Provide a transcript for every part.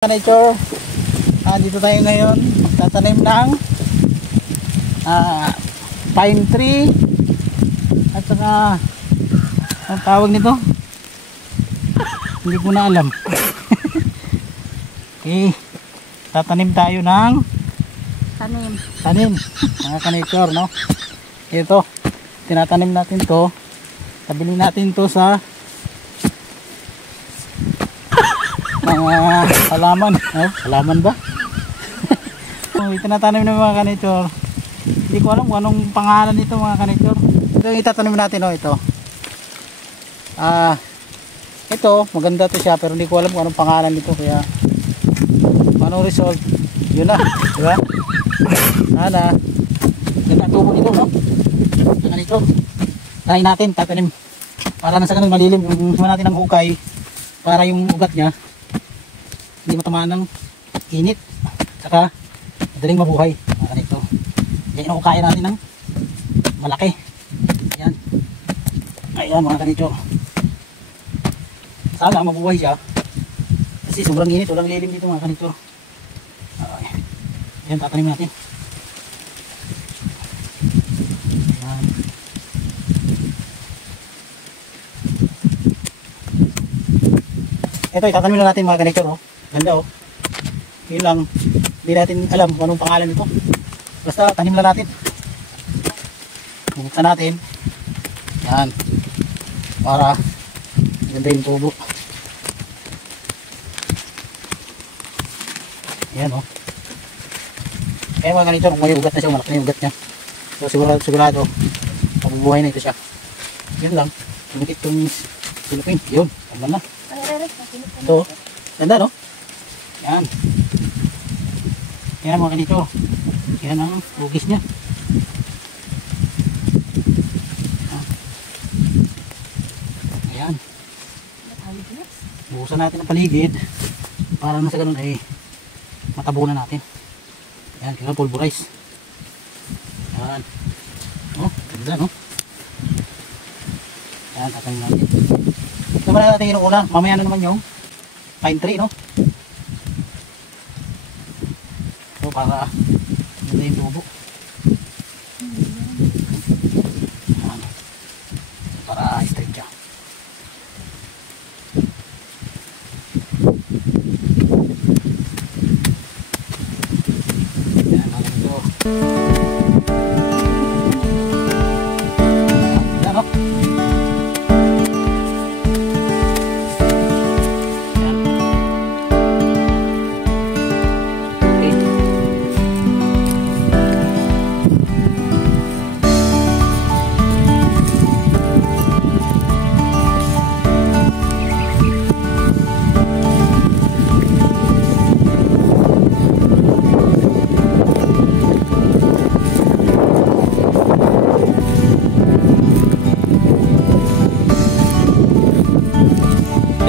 Nature, dito tayo ngayon magtatanim ng pine tree at saka ang tawag nito hindi ko na alam. Okay, tatanim tayo ng tanim mga ka-nature, no? Ito, tinatanim natin to, tabili natin to sa mga halaman. Halaman ba? Itinatanim ng mga ka-nature. Hindi ko alam kung anong pangalan nito mga ka-nature. Ito yung itatanim natin, ito. Ito, maganda to siya pero hindi ko alam kung anong pangalan nito, kaya anong result yun na, diba? Sana ganda tubo nito, no? Mga ka-nature, try natin, tatanim para na sa ganun malilim. Yung natin ang hukay para yung ugat nya hindi matamaan ng init, saka madaling mabuhay mga ka-nature. Yan yung kaya natin ng malaki. Ayan, ayan mga ka-nature, sana mabuhay siya kasi sobrang init, walang lilim dito mga ka-nature. Ayan, tatanim natin. Ayan. Ito itatanim na natin mga ka-nature, ganda, yun lang, hindi natin alam kung anong pangalan nito, basta tanim na natin. Buksan natin yan para ganda yung tubo. Yan, kaya mga ka-nature, kung may ugat na siya, malaki na yung ugat nya, so sigurado mabubuhay na ito siya. Yan lang, lumikit yung Philippine, yun, tama na ito, ganda, no? Yan. Yan mga ka-nature. Yan ang hugis niya. Ayan. Buhusan natin ang paligid para na sa ganun ay matabunan natin. Yan, kailangan pulverize. Yan. Ganda, no? Yan, tatanim natin. Ito ba na natin yung una? Mamaya na naman yung pine tree, no? Para ganda yung tubo. Para straight siya. Yan, natin ito. Yan, no?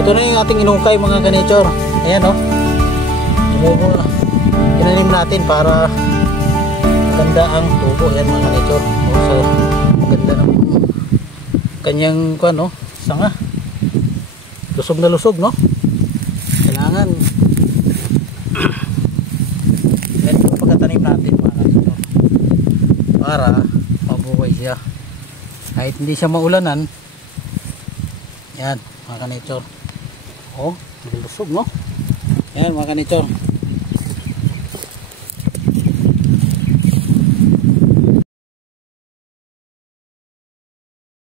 Ito na yung ating inungkay mga ka-nature. Ayan, tinanim natin para maganda ang tubo. Ayan mga ka-nature. So maganda ng kanyang sanga. Lusog na lusog, no? Kailangan ganito pagkatanim natin mga ka-nature para mabuhay siya kahit hindi siya maulanan. Yan mga ka-nature. Lusog, no? Yan mga ka-nature.